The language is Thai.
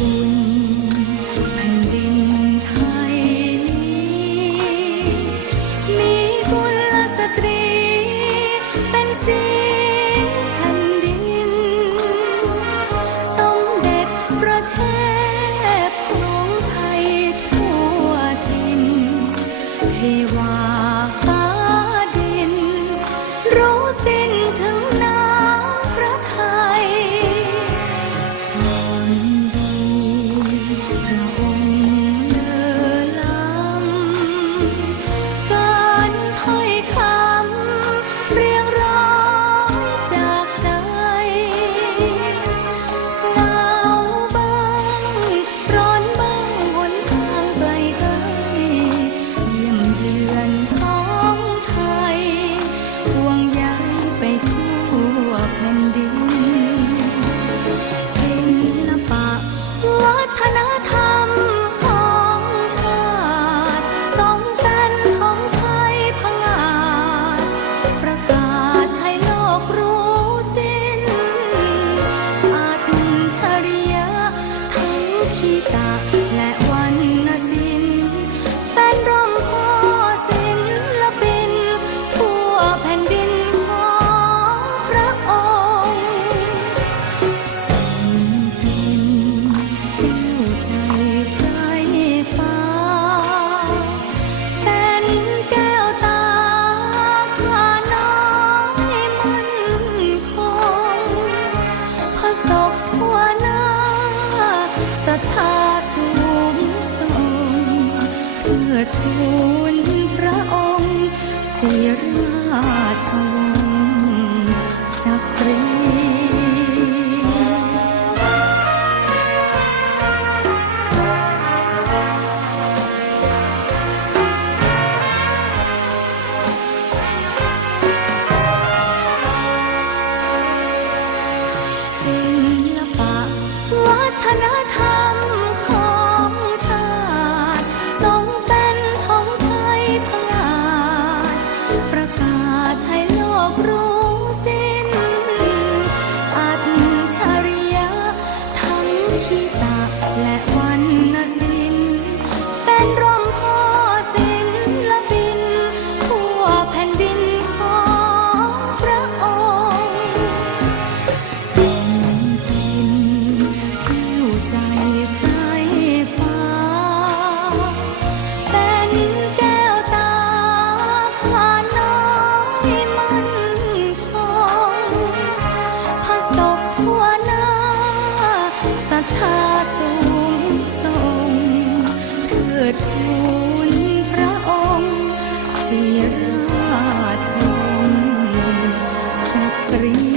บุญแผ่นดินไทยนี้ มีบุลสตรีเป็นสีแผ่นดิน สมเด็จพระเทพของไทยทั่วทินเทวา ดทูลพระองค์ศิราชวงศ์จักรี สีราชมสตรี